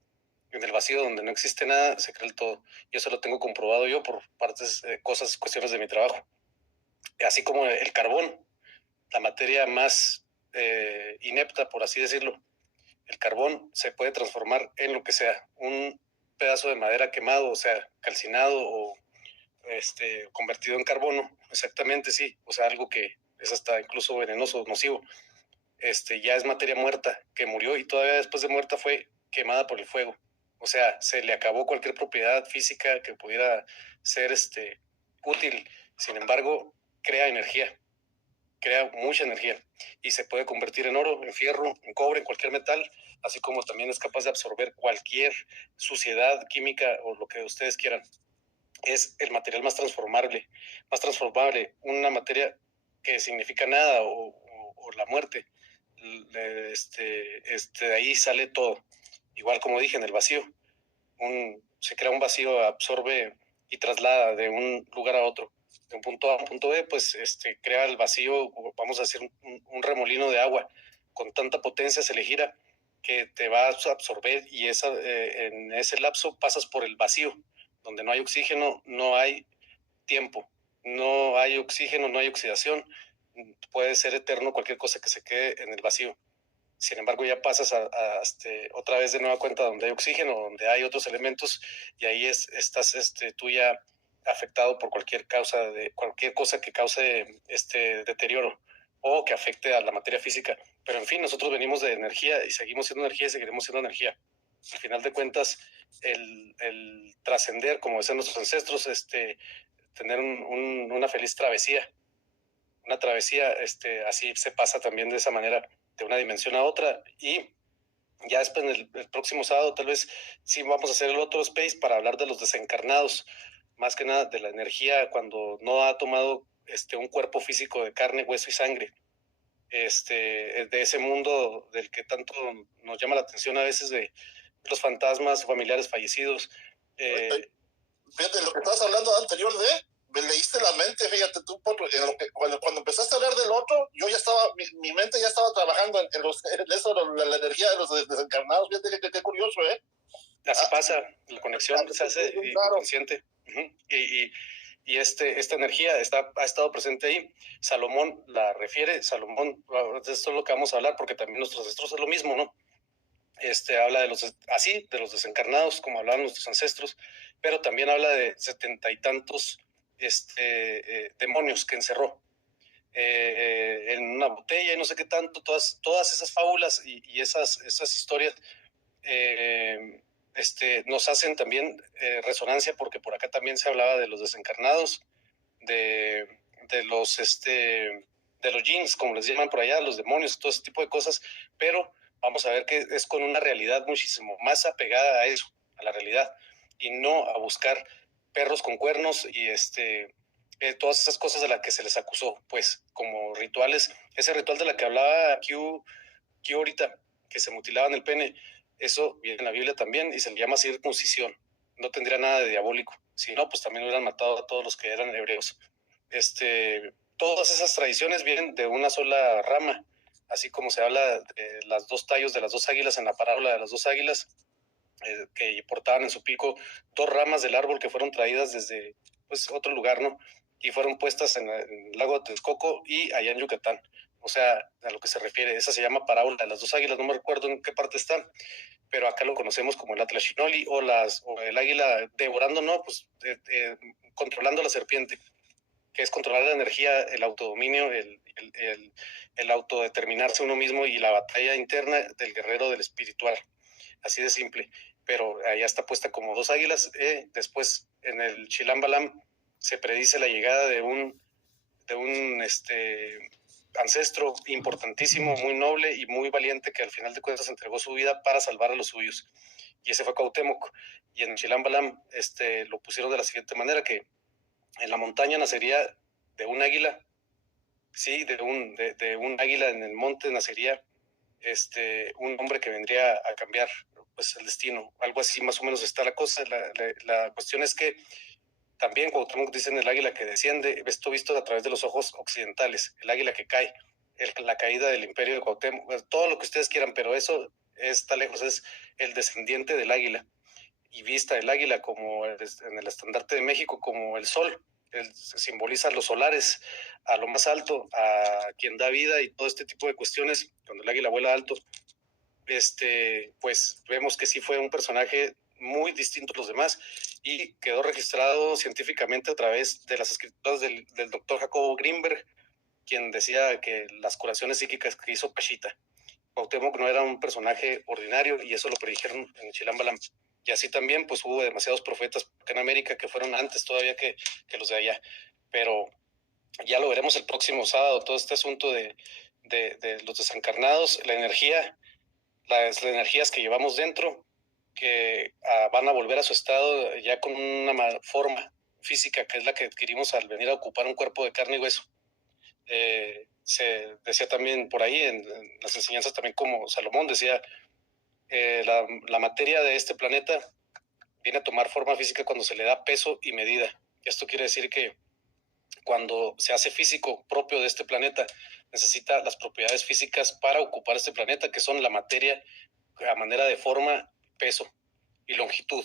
En el vacío donde no existe nada, se crea el todo. Y eso lo tengo comprobado yo por cuestiones de mi trabajo. Así como el carbón, la materia más inepta, por así decirlo. El carbón se puede transformar en lo que sea, un pedazo de madera quemado, o sea, calcinado o convertido en carbono, exactamente, sí, o sea, algo que es hasta incluso venenoso, nocivo, ya es materia muerta que murió y todavía después de muerta fue quemada por el fuego. O sea, se le acabó cualquier propiedad física que pudiera ser útil. Sin embargo, crea energía, crea mucha energía y se puede convertir en oro, en fierro, en cobre, en cualquier metal, así como también es capaz de absorber cualquier suciedad química o lo que ustedes quieran. Es el material más transformable, una materia que significa nada o la muerte. De ahí sale todo. Igual como dije, en el vacío. Se crea un vacío, absorbe y traslada de un lugar a otro. De un punto A a un punto B, pues crea el vacío, vamos a decir, un remolino de agua. Con tanta potencia se le gira que te va a absorber y en ese lapso pasas por el vacío, donde no hay oxígeno, no hay tiempo, no hay oxígeno, no hay oxidación, puede ser eterno cualquier cosa que se quede en el vacío. Sin embargo, ya pasas otra vez de nueva cuenta donde hay oxígeno, donde hay otros elementos, y ahí estás tú ya afectado por cualquier cosa que cause deterioro o que afecte a la materia física. Pero en fin, nosotros venimos de energía y seguimos siendo energía y seguiremos siendo energía. Al final de cuentas, el trascender, como decían nuestros ancestros, tener una feliz travesía. Una travesía, así se pasa también de esa manera, de una dimensión a otra. Y ya después, el próximo sábado, tal vez sí vamos a hacer el otro space para hablar de los desencarnados, más que nada de la energía cuando no ha tomado un cuerpo físico de carne, hueso y sangre. De ese mundo del que tanto nos llama la atención a veces, de los fantasmas, familiares fallecidos. Fíjate, lo que estabas hablando anterior me leíste la mente, fíjate tú, cuando empezaste a hablar del otro, yo ya estaba, mi mente ya estaba trabajando en la energía de los desencarnados, fíjate qué curioso, ¿eh? Así pasa, la conexión se hace inconsciente. Y esta energía ha estado presente ahí. Salomón la refiere, Salomón, esto es lo que vamos a hablar, porque también nuestros ancestros es lo mismo, ¿no? Habla de de los desencarnados, como hablaban nuestros ancestros, pero también habla de 70 y tantos demonios que encerró en una botella y no sé qué tanto, todas esas fábulas y esas historias nos hacen también resonancia, porque por acá también se hablaba de los desencarnados, de los jinns, como les llaman por allá, los demonios, todo ese tipo de cosas, pero vamos a ver que es con una realidad muchísimo más apegada a eso, a la realidad, y no a buscar perros con cuernos y todas esas cosas de las que se les acusó, pues, como rituales. Ese ritual de la que hablaba Q ahorita, que se mutilaban el pene, eso viene en la Biblia también y se le llama circuncisión. No tendría nada de diabólico. Si no, pues también hubieran matado a todos los que eran hebreos. Todas esas tradiciones vienen de una sola rama, así como se habla de las dos tallos de las dos águilas en la parábola de las dos águilas, que portaban en su pico dos ramas del árbol que fueron traídas desde otro lugar, ¿no? Y fueron puestas en el lago de Texcoco y allá en Yucatán. O sea, a lo que se refiere, esa se llama parábola de las dos águilas, no me recuerdo en qué parte está, pero acá lo conocemos como el Atlachinoli o el águila devorando, ¿no? Pues controlando la serpiente, que es controlar la energía, el autodominio, el autodeterminarse uno mismo y la batalla interna del guerrero del espiritual. Así de simple, pero allá está puesta como dos águilas. Después, en el Chilam Balam, se predice la llegada de un ancestro importantísimo, muy noble y muy valiente, que al final de cuentas entregó su vida para salvar a los suyos. Y ese fue Cuauhtémoc. Y en Chilam Balam lo pusieron de la siguiente manera, que en la montaña nacería de un águila, sí, de un águila en el monte nacería un hombre que vendría a cambiar pues el destino, algo así más o menos está la cosa. La cuestión es que también Cuauhtémoc dice en el águila que desciende, esto visto a través de los ojos occidentales, el águila que cae, la caída del imperio de Cuauhtémoc, todo lo que ustedes quieran, pero eso está lejos, es el descendiente del águila, y vista el águila como en el estandarte de México como el sol, simboliza los solares, a lo más alto, a quien da vida y todo este tipo de cuestiones, cuando el águila vuela alto, pues vemos que sí fue un personaje muy distinto a los demás y quedó registrado científicamente a través de las escrituras del doctor Jacobo Grinberg, quien decía que las curaciones psíquicas que hizo Pachita. Cuauhtémoc no era un personaje ordinario y eso lo predijeron en Chilambalam. Y así también pues hubo demasiados profetas en América que fueron antes todavía que los de allá. Pero ya lo veremos el próximo sábado, todo este asunto de los desencarnados, la energía, las energías que llevamos dentro, que van a volver a su estado ya con una forma física que es la que adquirimos al venir a ocupar un cuerpo de carne y hueso. Se decía también por ahí en las enseñanzas, también como Salomón decía, la materia de este planeta viene a tomar forma física cuando se le da peso y medida. Esto quiere decir que cuando se hace físico propio de este planeta, necesita las propiedades físicas para ocupar este planeta, que son la materia a manera de forma, peso y longitud.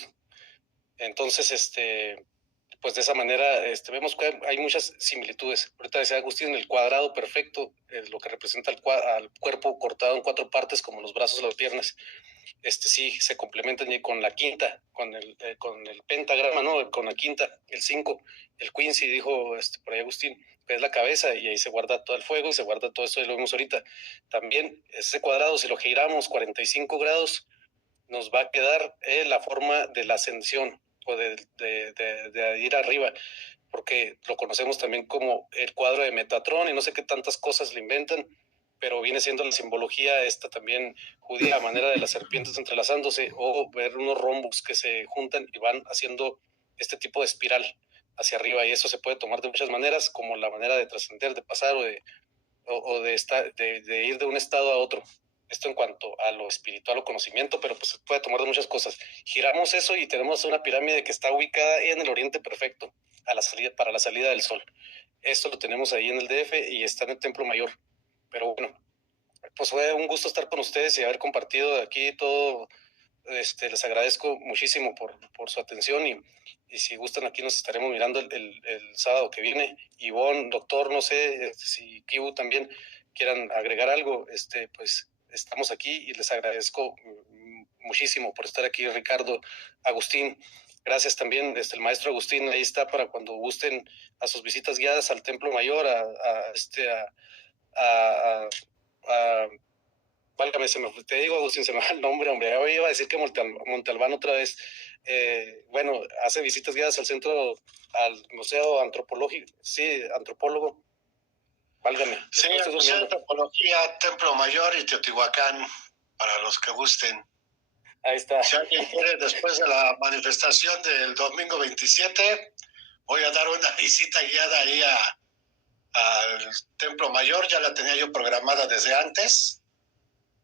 Entonces, pues de esa manera vemos que hay muchas similitudes. Ahorita decía Agustín, el cuadrado perfecto, lo que representa al cuerpo cortado en 4 partes, como los brazos o las piernas, sí se complementan con la quinta, con el pentagrama, ¿no? Con la quinta, el 5, el quincy, dijo por ahí Agustín, que es la cabeza, y ahí se guarda todo el fuego y se guarda todo esto, y lo vemos ahorita. También ese cuadrado, si lo giramos 45 grados, nos va a quedar la forma de la ascensión o de ir arriba, porque lo conocemos también como el cuadro de Metatrón y no sé qué tantas cosas le inventan, pero viene siendo la simbología esta también judía, a manera de las serpientes entrelazándose, o ver unos rombos que se juntan y van haciendo este tipo de espiral hacia arriba, y eso se puede tomar de muchas maneras, como la manera de trascender, de pasar o de ir de un estado a otro. Esto en cuanto a lo espiritual o conocimiento, pero pues se puede tomar de muchas cosas. Giramos eso y tenemos una pirámide que está ubicada en el oriente perfecto, para la salida del sol. Esto lo tenemos ahí en el DF y está en el Templo Mayor. Pero bueno, pues fue un gusto estar con ustedes y haber compartido aquí todo. Les agradezco muchísimo por su atención y si gustan aquí nos estaremos mirando el sábado que viene. Ivonne, doctor, no sé si Kibu también quieran agregar algo, pues estamos aquí y les agradezco muchísimo por estar aquí. Ricardo, Agustín, gracias también. El maestro Agustín ahí está para cuando gusten a sus visitas guiadas al Templo Mayor, válgame, te digo, Agustín, se me va el nombre, hombre. Yo iba a decir que Monte Albán otra vez. Bueno, hace visitas guiadas al centro, al Museo Antropológico, sí, antropólogo. Válgame. Sí, el Museo de Antropología, Templo Mayor y Teotihuacán, para los que gusten. Ahí está. Si alguien quiere, después de la manifestación del domingo 27, voy a dar una visita guiada ahí al Templo Mayor. Ya la tenía yo programada desde antes.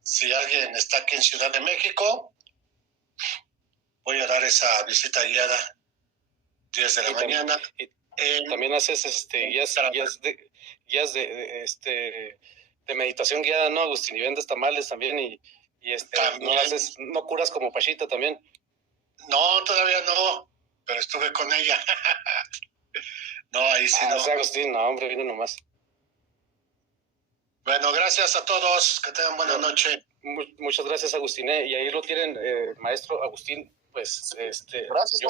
Si alguien está aquí en Ciudad de México, voy a dar esa visita guiada 10 de la mañana. También haces guías de meditación guiada, ¿no, Agustín? Y vendes tamales también no curas como Pachita también. No, todavía no, pero estuve con ella. No, ahí sí no. Agustín, no, hombre, vino nomás. Bueno, gracias a todos, que tengan buena noche. Muchas gracias, Agustín, y ahí lo tienen, maestro Agustín, pues, gracias,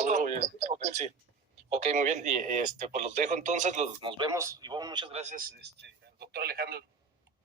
sí. Ok, muy bien, y pues los dejo entonces, nos vemos, y bueno, muchas gracias, doctor Alejandro.